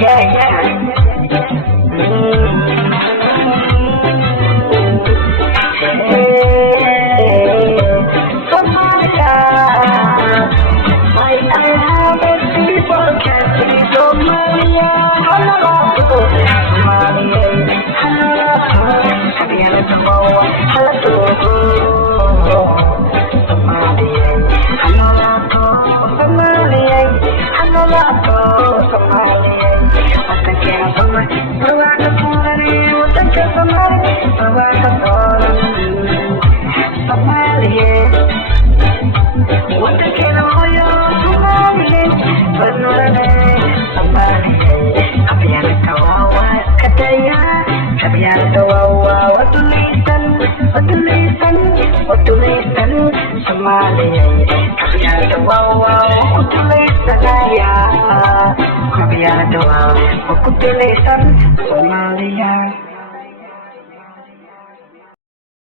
Yeah, yeah. Somalia, I have a people can see Somalia. Somalia, Somalia, Somalia,